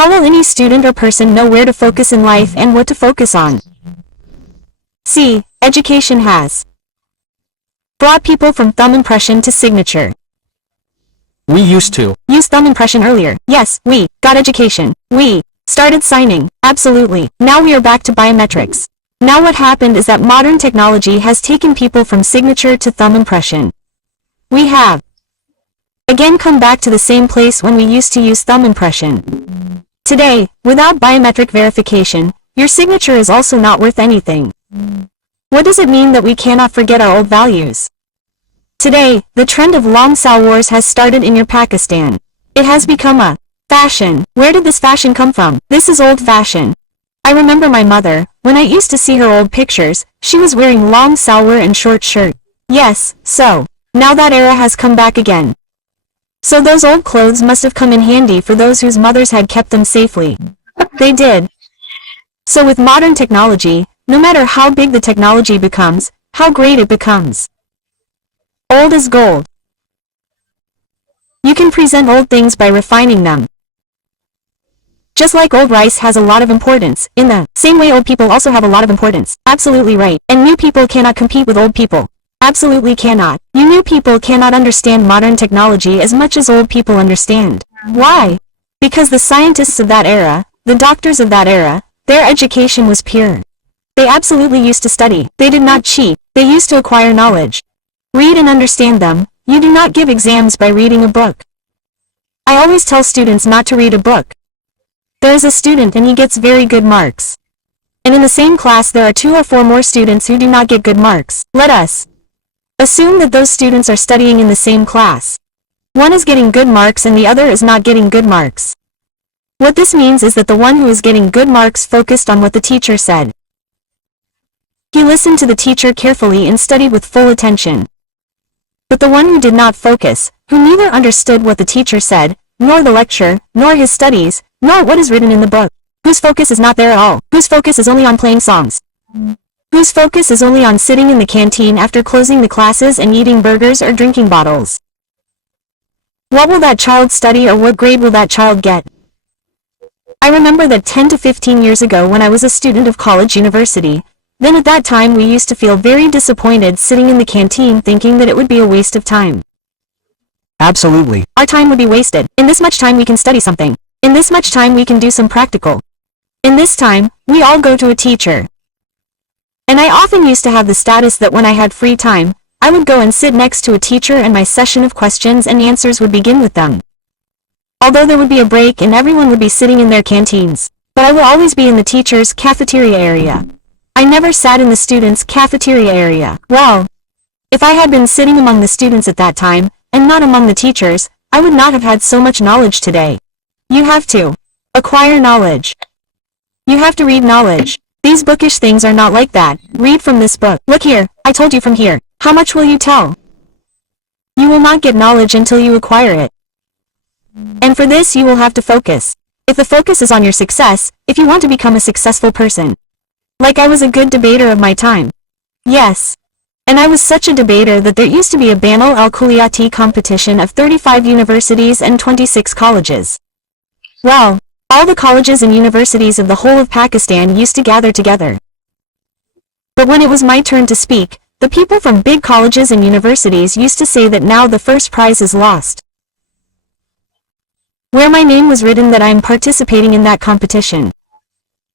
How will any student or person know where to focus in life and what to focus on? C. Education has brought people from thumb impression to signature. We used to Use thumb impression earlier. Yes, we got education. We started signing. Absolutely. Now we are back to biometrics. Now what happened is that modern technology has taken people from signature to thumb impression. We have again come back to the same place when we used to use thumb impression. Today, without biometric verification, your signature is also not worth anything. What does it mean that we cannot forget our old values? Today, the trend of long sal wars has started in your Pakistan. It has become a fashion. Where did this fashion come from? This is old fashion. I remember my mother, when I used to see her old pictures, she was wearing long salwar and short shirt. Yes, so now that era has come back again. So those old clothes must have come in handy for those whose mothers had kept them safely. They did. So with modern technology, no matter how big the technology becomes, how great it becomes, old is gold. You can present old things by refining them. Just like old rice has a lot of importance, in the same way old people also have a lot of importance. Absolutely right. And new people cannot compete with old people. Absolutely cannot. You new people cannot understand modern technology as much as old people understand. Why? Because the scientists of that era, the doctors of that era, their education was pure. They absolutely used to study. They did not cheat. They used to acquire knowledge. Read and understand them. You do not give exams by reading a book. I always tell students not to read a book. There is a student and he gets very good marks. And in the same class there are 2 or 4 more students who do not get good marks. Let us assume that those students are studying in the same class. One is getting good marks and the other is not getting good marks. What this means is that the one who is getting good marks focused on what the teacher said. He listened to the teacher carefully and studied with full attention. But the one who did not focus, who neither understood what the teacher said, nor the lecture, nor his studies, nor what is written in the book, whose focus is not there at all, whose focus is only on playing songs, whose focus is only on sitting in the canteen after closing the classes and eating burgers or drinking bottles. What will that child study or what grade will that child get? I remember that 10 to 15 years ago when I was a student of college university, then at that time we used to feel very disappointed sitting in the canteen thinking that it would be a waste of time. Absolutely. Our time would be wasted. In this much time we can study something. In this much time we can do some practical. In this time, we all go to a teacher. And I often used to have the status that when I had free time, I would go and sit next to a teacher and my session of questions and answers would begin with them. Although there would be a break and everyone would be sitting in their canteens, but I would always be in the teacher's cafeteria area. I never sat in the students' cafeteria area. Well, if I had been sitting among the students at that time, and not among the teachers, I would not have had so much knowledge today. You have to acquire knowledge. You have to read knowledge. These bookish things are not like that. Read from this book. Look here, I told you from here. How much will you tell? You will not get knowledge until you acquire it. And for this you will have to focus. If the focus is on your success, if you want to become a successful person. Like I was a good debater of my time. Yes. And I was such a debater that there used to be a Banal al-Kulliyati competition of 35 universities and 26 colleges. Well, all the colleges and universities of the whole of Pakistan used to gather together. But when it was my turn to speak, the people from big colleges and universities used to say that now the first prize is lost. Where my name was written that I am participating in that competition.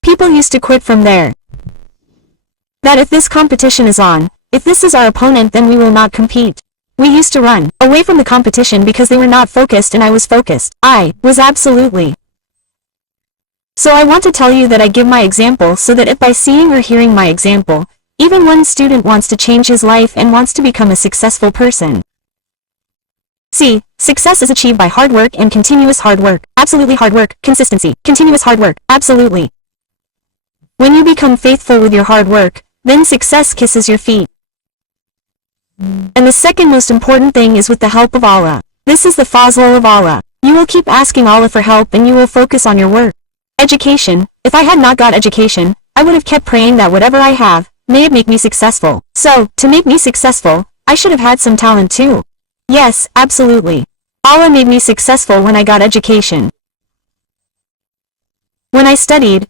People used to quit from there. That if this competition is on, if this is our opponent then we will not compete. We used to run away from the competition because they were not focused and I was focused. I was absolutely. So I want to tell you that I give my example so that if by seeing or hearing my example, even one student wants to change his life and wants to become a successful person. See, success is achieved by hard work and continuous hard work. Absolutely hard work, consistency, continuous hard work, absolutely. When you become faithful with your hard work, then success kisses your feet. And the second most important thing is with the help of Allah. This is the fazl of Allah. You will keep asking Allah for help and you will focus on your work. Education, if I had not got education, I would have kept praying that whatever I have, may it make me successful. So, to make me successful, I should have had some talent too. Yes, absolutely. Allah made me successful when I got education. When I studied,